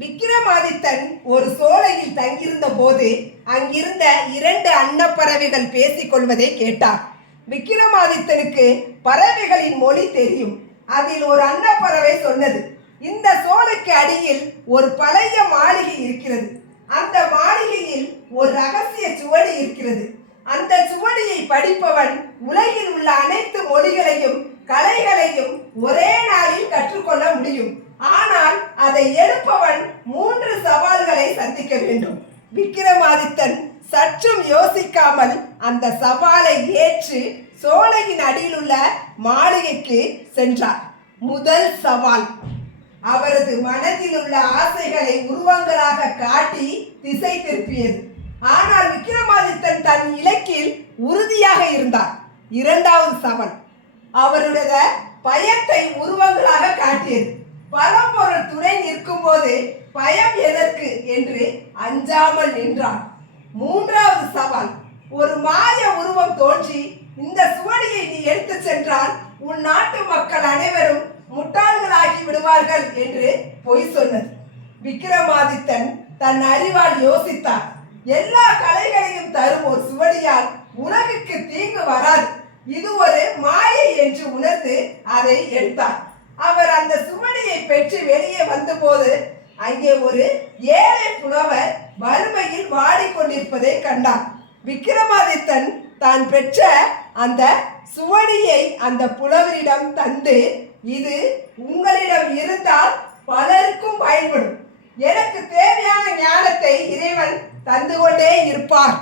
விக்கிரமாதித்தன் ஒரு சோலையில் தங்கியிருந்த போது அங்கிருந்த 2 அன்னப்பறவைகள் பேசிக் கொள்வதை கேட்டார். விக்கிரமாதித்தனுக்கு பறவைகளின் மொழி தெரியும். அதில் ஒரு அன்னப்பறவை சொன்னது, இந்த சோலைக்கு அடியில் ஒரு பழைய மாளிகை இருக்கிறது. அந்த மாளிகையில் ஒரு ரகசிய சுவடி இருக்கிறது. அந்த சுவடியை படிப்பவன் உலகில் உள்ள அனைத்து மொழிகளையும் கலைகளையும் ஒரே நாளில் கற்றுக்கொள்ள முடியும். ஆனால் அதை எடுப்பவன் 3 சவால்களை சந்திக்க வேண்டும். விக்கிரமாதித்தன் சற்றும் யோசிக்காமல் அந்த சவாலை ஏற்று சோலையின் அடியில் உள்ள மாளிகைக்கு சென்றார். முதல் சவால் அவரது மனதில் உள்ள ஆசைகளை உருவங்களாக காட்டி திசை திருப்பியது. ஆனால் விக்கிரமாதித்தன் தன் இலக்கில் உறுதியாக இருந்தார். 2வது சவால் அவருடைய பயத்தை உருவங்களாக காட்டியது. பரம்பொருள் துணை நிற்கும் போது பயம் எதற்கு என்று அஞ்சாமல் நின்றார். 3வது சவால் ஒரு மாய உருவம் தோன்றி, இந்த சுவடியை நீ எடுத்து சென்றால் உன் நாட்டு மக்கள் அனைவரும் முட்டாள்களாகி விடுவார்கள் என்று பொய் சொன்னது. விக்கிரமாதித்தன் தன் அறிவால் யோசித்தார். எல்லா கலைகளையும் தரும் ஒரு சுவடியால் உலகுக்கு தீங்கு வராது, இது ஒரு மாயை என்று உணர்ந்து அதை எடுத்தார். அவர் அந்த சுவடியை பெற்று வெளியே வந்தபோது அங்கே ஒரு ஏழை புலவர் வறுமையில் வாடிக்கொண்டிருப்பதை கண்டார். விக்கிரமாதித்தன் தான் பெற்ற அந்த சுவடியை அந்த புலவரிடம் தந்து, இது உங்களிடம் இருந்தால் பலருக்கும் பயன்படும். எனக்கு தேவையான ஞானத்தை இறைவன் தந்து கொண்டே இருப்பார்